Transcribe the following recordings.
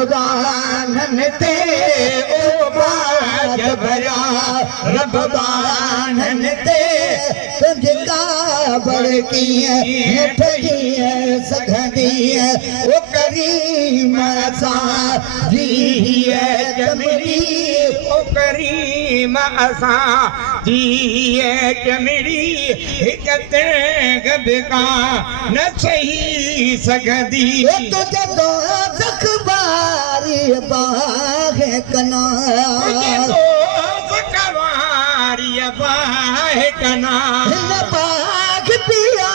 रबदानन ते ओ बाज भरिया रबदानन ते तुझका बड़की ठही सघंदी ओ करीम सा जी चमड़ी ओ करीम असा जी चमड़ी हिक गबका न सही सघंदी तुझे दो ज़ख़बारी बाह कना कना बाग पिया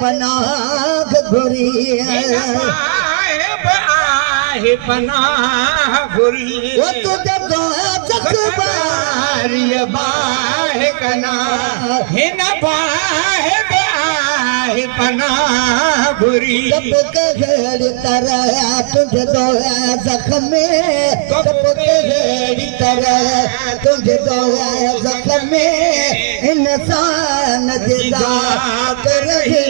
पनाह घुरी पनाह घुरी वो तुझे दो ज़ख़बारी बाह कना हिन बाह पनाह घुरी कब कहड़ी तरह तुझे दो ज़ख़्मे कब कहड़ी तरह तुझे दो ज़ख़्मे इंसान जात रहे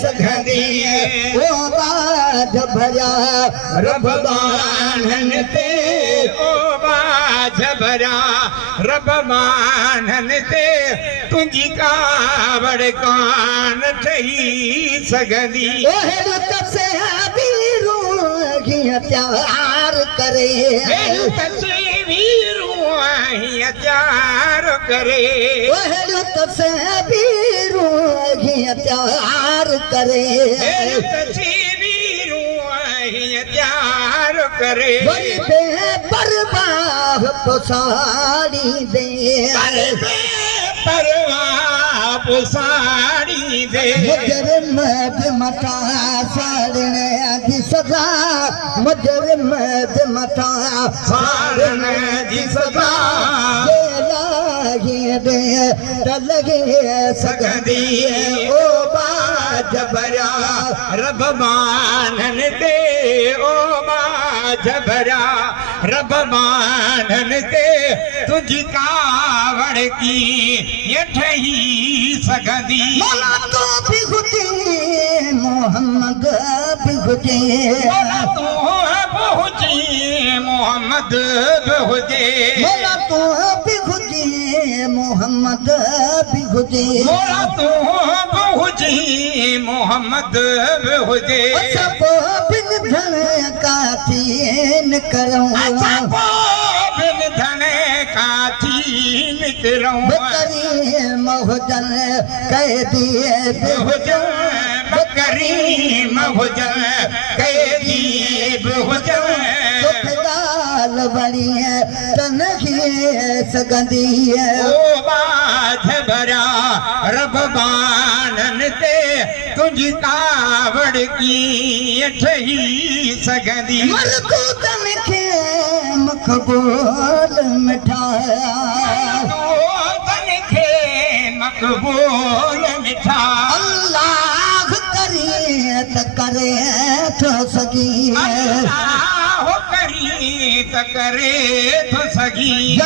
सघंदी ओ बाज भरिया रबदानन ते ओ बाज भरिया रबदानन ते तुझी कावड़ कान ठही सघंदी ओ तसे बीरू प्यार करे प्यार करे तस्वीरू प्यार करे प्यार करे परवाह पुसाड़ी दे परवाह पुसाड़ी दे मुजरिम मथा साड़ने की सजा मुजरिम मथा साड़ने की सजा दे लगे सघंदी ओ बाज भरिया रबदानन ते ओ बाज भरिया रबदानन ते तुझी कावड़ की ये ठही सघंदी मौला तो भी हुजे मोहम्मद भी हुजे मौला तो हुजे मोहम्मद भी हुजे मौला तो भी हुजे मोहम्मद भी हुजे मौला तो हुजे मोहम्मद भी हुजे सब बिन धन का थीन करूं बिन धन का थीन करूं बकरी महुजन कह दिए बेहुजन बकरी महुजन कह दिए बेहुजन बड़ी है तनखी सघंदी है ओ बाज भरिया रबदानन ते तुझी कावड़ की ठही सघंदी मरकूतन खे मक़बूल मिठाया मरकूतन खे मक़बूल मिठा अल्लाह करे त करे थो सघी अल्लाह करे त करे थो सघी